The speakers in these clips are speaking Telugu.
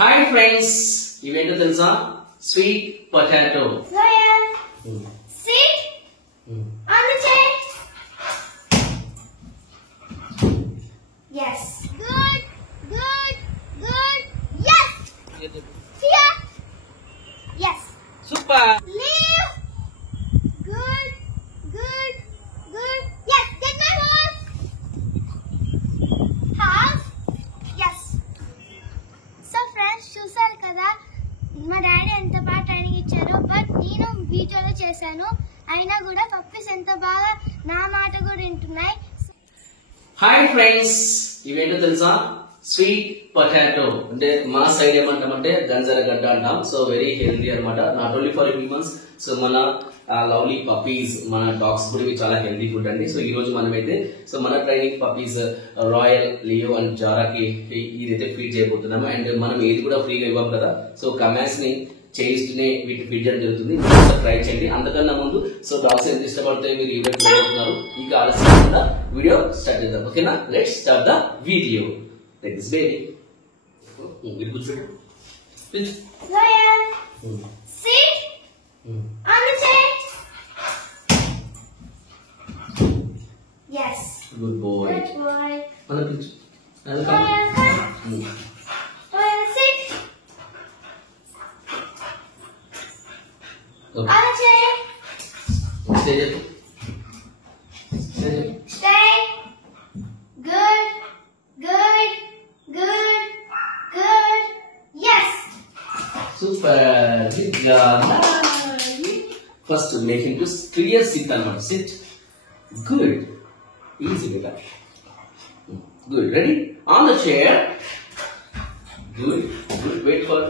Hi friends, ఇవేంటో తెలుసా? Sweet potato. Sit on the chair. Yes. Good. Yes. Here. Yes. Super. Leave. Good. Yes. Get my ball. Half. Yes. So friends, చూసారు కదా మా డాడీ ఎంత బాగా ట్రైనింగ్ ఇచ్చారో. బట్ నేను వీడియోలో చేశాను, అయినా కూడా పప్పీస్ ఎంత బాగా నా మాట కూడా వింటున్నాయి. హాయ్ ఫ్రెండ్స్, ఇవేంటో తెలుసా? స్వీట్ పొటాటో అంటే మా సైడ్ ఏమంటామంటే గంజరగడ్డ అంటాం. సో వెరీ హెల్దీ అనమాట, not only for humans. So మన లవ్లీ పప్పీస్, మన డాగ్స్ కూడా ఇవి చాలా హెల్దీ ఫుడ్ అండి. సో ఈ రోజు మనమైతే మన training puppies Royal, Leo and జారాకి ఇదైతే ఫీడ్ చేయబోతున్నాము. అండ్ మనం ఏది కూడా ఫ్రీగా ఇవ్వం కదా, సో కమాండ్స్ ని చేయిస్తూనే వీటి ఫీడ్ చేయడం జరుగుతుంది. ట్రై చేయండి. అంతకన్నా ముందు సో డాగ్స్ ఎంత ఇష్టపడితే మీరు ఈ వీడియో చూడబోతున్నారు. ఇంకా ఆలస్యంగా వీడియో స్టార్ట్ చేద్దాం. ఓకేనా? Let's start the video. Take this baby. Sit on the chair. Yes. Good boy. Good boy. Sit on the chair. Stay. Stay. Good. Yes. Super. Good job. First make him to clear sit anamata. Sit. Good. Easy beta. Good. Ready? On the chair. Good. Wait for.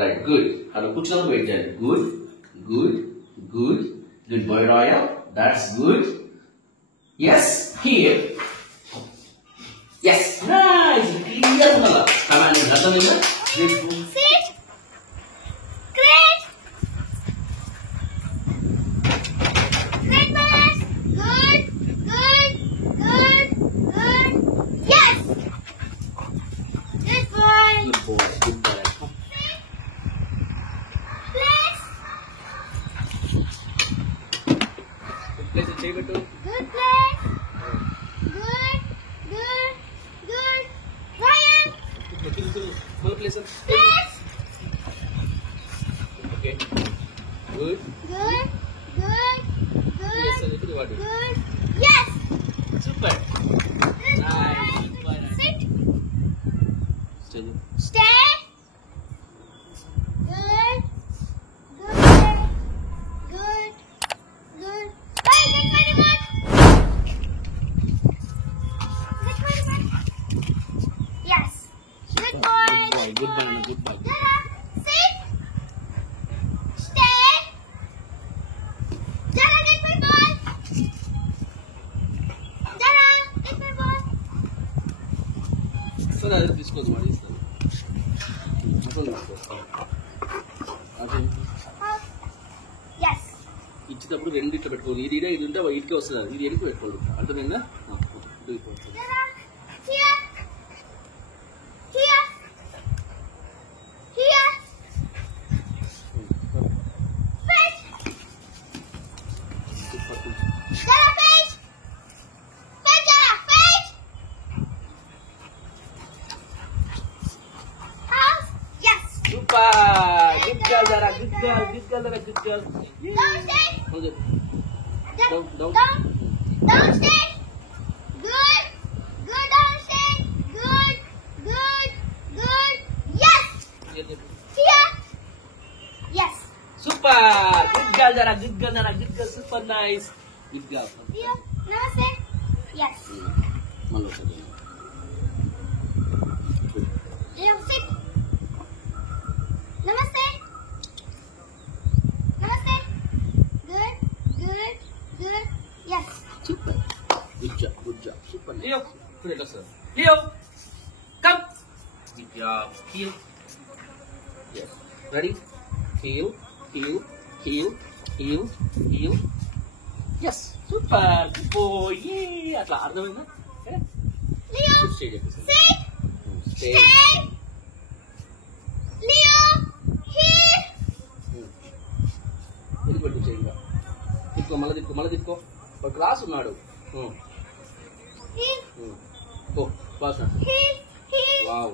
Right. Good. Adu kuchna wait cheyandi. Good boy Royal. That's good. Yes. Here. Yes. Nice. Clear nala. Come on. Nothing in there. Sit. Great. Great boys. Good. Yes. Good boy. Good boy. Place. Place the table too. Good place. Good. Ryan. Place. Place. Okay. Good. Good. Yes, sir. Good. Good. Yes. Super. Good Nice. boy. Sit. Stay. Stay. Good. Hey, get my remote. Yes. Good boy. Good boy. Dada, sit. Stay. Dada, get my ball. Dada, get my ball. Sir, I will discuss what is that. Yes. ఇచ్చేటప్పుడు రెండు ఇట్లా పెట్టుకోండి. ఇది ఇది ఉంటే ఇటుకే వస్తుంది, ఇది ఎడికి పెట్టుకోండి. అర్థమైందా? Dada, here. Here. Fetch. Dada, fetch. Fetch, Dada, fetch. House. Yes. Super. Good girl, Zara. Good girl. Don't stay. Okay. Down. Don't stay. Good. Don't stay. Good. Yes. Here. Yes. Super. Good girl, Zara. Super nice. Good girl. Here. Namaste. Yes. Here, sit. Namaste. Good. Yes. Super. Good job. Super. Leo. Leo. Come. Good job. Heel. Yes. Ready? Heel. Yes. Super. Good boy. Yeah. Atla అర్థమైందా? Leo. Stay. Sit. Stay. మళ్ళీ తిప్పుకో. ఒక గ్లాస్ ఉన్నాడు. ఓ పాస్. Wow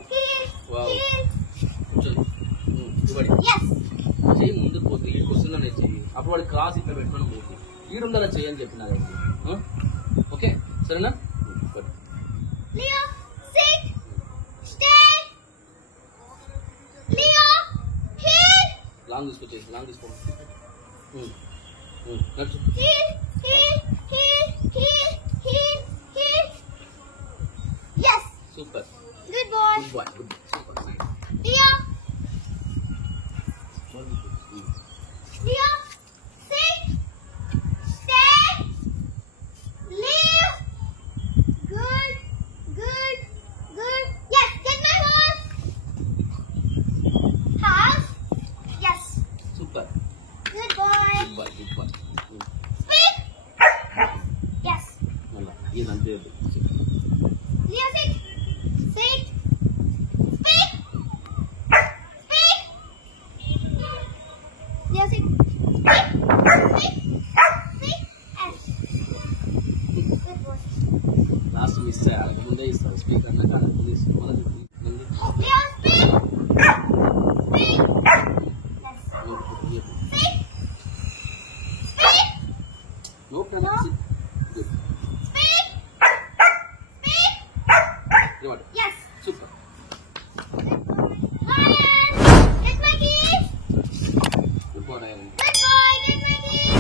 wow. చెయ్యి ముందుకు పోతుంది. ఈ క్వశ్చన్ అనేది చెయ్యి. అప్పుడు వాడి క్రాస్ ఇక్కడ పెట్టుకుని పోతుంది. ఈడుందలా చెయ్యని చెప్పినారు. ఓకే సరేనా? లాంగ్ తీసుకొచ్చేసి లాంగ్ తీసుకో. నడుచు. Super. Good boy. Good boy. Good boy. Super. Leo. Leo. Sit. Stay. Leave. Good. Good. Good. Yes. Get my horse. House. Yes. Super. Good boy. Good boy. Good boy. Speak. Yes. Mala. Iyanante. Leo, sit. Sit. Speak. Speak. Leo, sit. Speak. Speak. Speak. Yes. Good boy. Last miss చేయాలి. ముందే ఇస్తాను. స్పీక్ అన్నాక ప్లీజ్ మళ్ళీ Leo, speak. Speak. Yes. Speak. Speak. No problem. Good. Speak. Speak. ఇవ్వండి. Yes. Super. Ryan, get my keys. Good boy. Good boy, get my keys.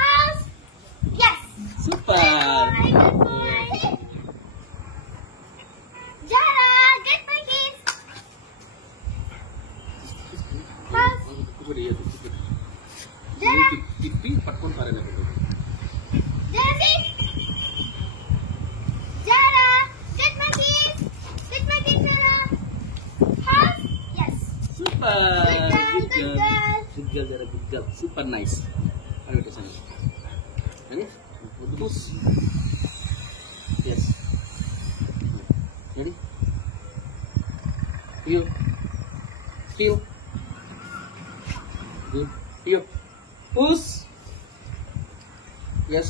House. Yes. Super. Good boy. Jara, get my keys. House. ఇప్పుడు ఇయ్యదు. Jara, తిప్పి పట్టుకొని పారేలేదు. Jara, Jara, get my keys. Get my keys, Jara. House. Yes. Super. Good girl, good girl. Good girl Jara good girl. Super nice. అని పెట్టేసాను. Ready? Push. Yes. Ready? Heel. Heel. Good. Heel. Push. Yes.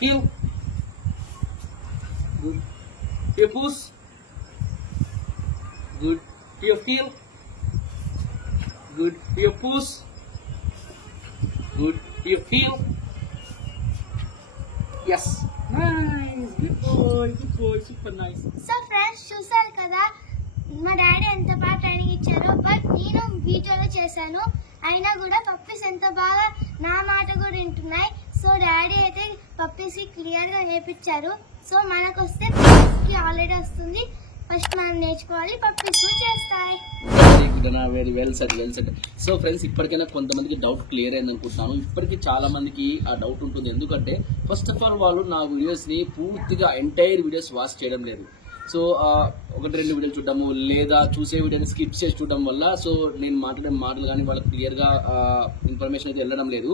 Heel. Good. Heel. Push. Good. Heel. Heel. Good. Heel. Push. Good. Heel. Heel. Yes. Nice. Good boy. Good boy. Super nice. So friends చూసారు కదా మా డాడీ ఎంత బాగా ట్రైనింగ్ ఇచ్చారో. బట్ నేను వీడియోలో చేశాను అయినా కూడా పప్పీస్ ఎంత బాగా నా మాట కూడా వింటున్నాయి. సో డాడీ అయితే పప్పీస్ కి క్లియర్ గా నేర్పించారు. సో మనకు వస్తే పప్పీస్ కి ఆల్రెడీ వస్తుంది. ఫస్ట్ మనం నేర్చుకోవాలి, పప్పీస్ కూడా చేస్తాయి. వెరీ గుడ్ అన్న. Very well set well set. So friends ఇప్పటికైనా కొంతమందికి డౌట్ క్లియర్ అయింది అనుకుంటున్నాను. ఇప్పటికీ చాలా మందికి ఆ డౌట్ ఉంటుంది. ఎందుకంటే ఫస్ట్ ఆఫ్ ఆల్ వాళ్ళు నా వీడియోస్ ని పూర్తిగా ఎంటైర్ వీడియోస్ వాచ్ చేయడం లేదు. సో ఒకటి రెండు వీడియోలు చూడడము లేదా చూసే వీడియోని స్కిప్ చేసి చూడడం వల్ల సో నేను మాట్లాడే మాటలు కానీ వాళ్ళకి క్లియర్గా ఇన్ఫర్మేషన్ అయితే వెళ్ళడం లేదు.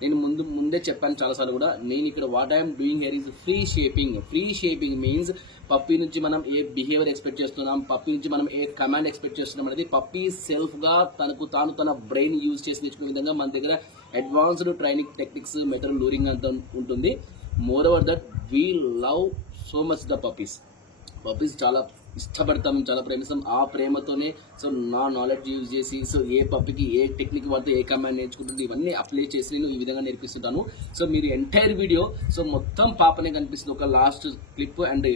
నేను ముందే చెప్పాను చాలాసార్లు కూడా. నేను ఇక్కడ what I'm doing here is free shaping. Free shaping means puppy నుంచి మనం ఏ బిహేవియర్ ఎక్స్పెక్ట్ చేస్తున్నాం, పప్పీ నుంచి మనం ఏ కమాండ్ ఎక్స్పెక్ట్ చేస్తున్నాం అనేది పప్పీ సెల్ఫ్ గా తన బ్రెయిన్ యూజ్ చేసి తెచ్చుకునే విధంగా మన దగ్గర advanced training techniques method luring అంతా ఉంటుంది. More over that we love so much the puppies. Puppies చాలా ఇష్టపడతాం, చాలా ప్రేమిస్తాం. ఆ ప్రేమతోనే సో నా నాలెడ్జ్ యూజ్ చేసి సో ఏ పప్పీకి ఏ టెక్నిక్ వాడితే ఏ కమాండ్ నేర్చుకుంటుంది ఇవన్నీ అప్లై చేసి నేను ఈ విధంగా నేర్పిస్తుంటాను. సో మీరు ఎంటైర్ వీడియో సో మొత్తం పాపనే కనిపిస్తుంది. ఒక లాస్ట్ క్లిప్ అండ్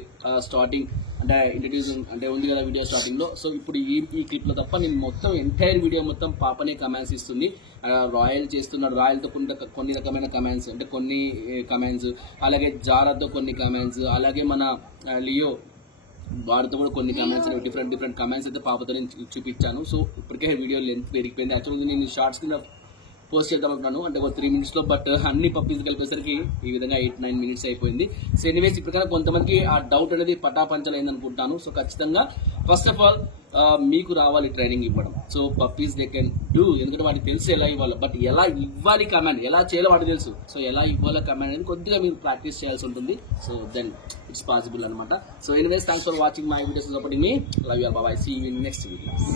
స్టార్టింగ్ అంటే ఇంట్రడ్యూసింగ్ అంటే ఉంది కదా వీడియో స్టార్టింగ్ లో. సో ఇప్పుడు ఈ క్లిప్ లో తప్ప నేను మొత్తం ఎంటైర్ వీడియో మొత్తం పాపనే కమాండ్స్ ఇస్తుంది. రాయల్ చేస్తున్నాడు. రాయల్తో కొన్ని రకమైన కమాండ్స్ అంటే కొన్ని కమాండ్స్, అలాగే జారాతో కొన్ని కమాండ్స్, అలాగే మన లియో వాడితో కూడా కొన్ని కమెంట్స్ డిఫరెంట్ కమెంట్స్ అయితే పాపతో నేను చూపించాను. సో ఇప్పటికే వీడియో లెంత్ పెరిగిపోయింది. యాక్చువల్గా నేను షార్ట్స్ కింద పోస్ట్ చేద్దాం అనుకున్నాను అంటే ఒక 3 minutes లో. బట్ అన్ని పప్పీస్ కలిపేసరికి ఈ విధంగా 8-9 minutes అయిపోయింది. సో ఎనీవేస్ ఇప్పటికైనా కొంతమందికి ఆ డౌట్ అనేది పటాపంచలైంది అనుకుంటాను. సో ఖచ్చితంగా ఫస్ట్ ఆఫ్ ఆల్ మీకు రావాలి ట్రైనింగ్ ఇవ్వడం. So puppies they can do, ఎందుకంటే వాటికి తెలుసు ఎలా ఇవ్వాలి. బట్ ఎలా ఇవ్వాలి కమాండ్, ఎలా చేయాలో వాటికి తెలుసు. సో ఎలా ఇవ్వాలి కమాండ్ అనేది కొద్దిగా మీరు ప్రాక్టీస్ చేయాల్సి ఉంటుంది. సో దెన్ ఇట్స్ పాసిబుల్ అనమాట. So anyways thanks for watching my videos. Supporting me. Love you all. Bye bye. See you in next videos.